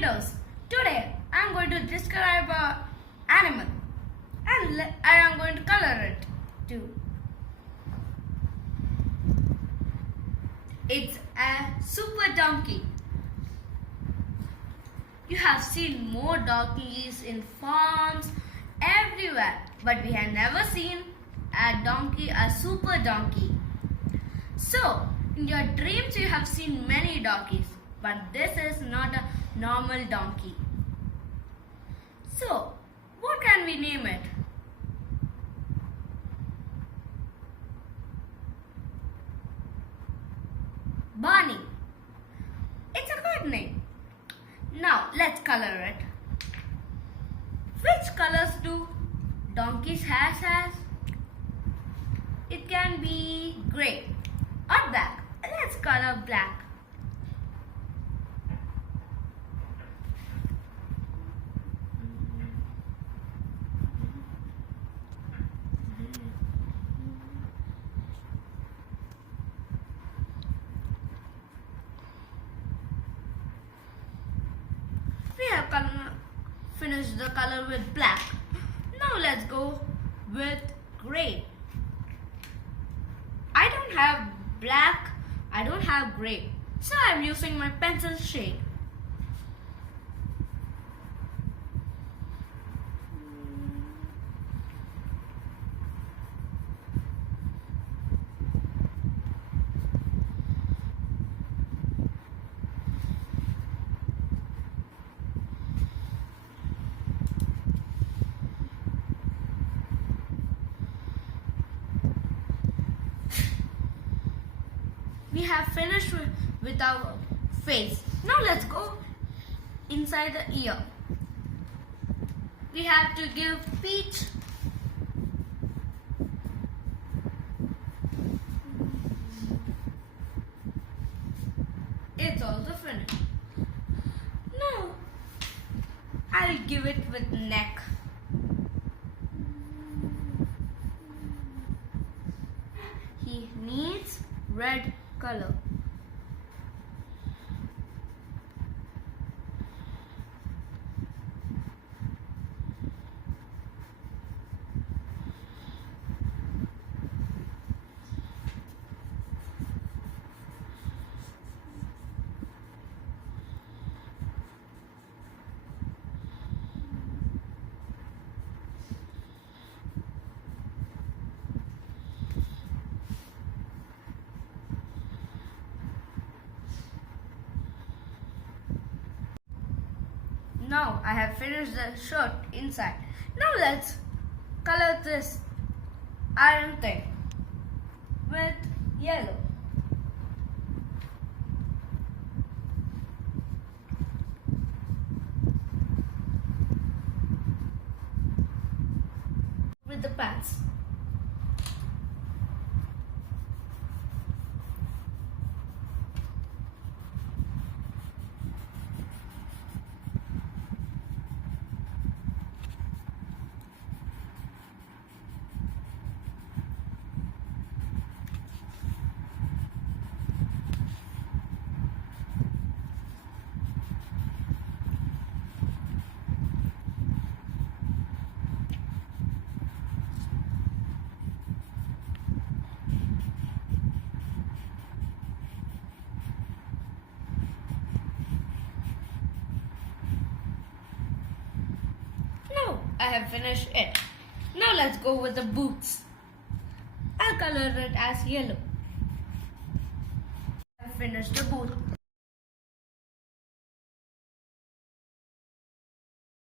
kiddos. Today I am going to describe an animal and I am going to color it too. It's a super donkey. You have seen more donkeys in farms everywhere, but we have never seen a super donkey. So, in your dreams you have seen many donkeys, but this is not a normal donkey. So, what can we name it? Barney. It's a good name. Now, let's color it. Which colors do donkeys' hairs has? It can be grey or black. Let's color black. We have finished the color with black. Now let's go with grey. I don't have black, I don't have grey, so I'm using my pencil shade. We have finished with our face. Now let's go inside the ear. We have to give peach. It's also finished. Now I'll give it with neck. He needs red color. Now I have finished the shirt inside. Now let's color this iron thing with yellow. With the pants. I have finished it. Now let's go with the boots. I'll color it as yellow. I have finished the boot.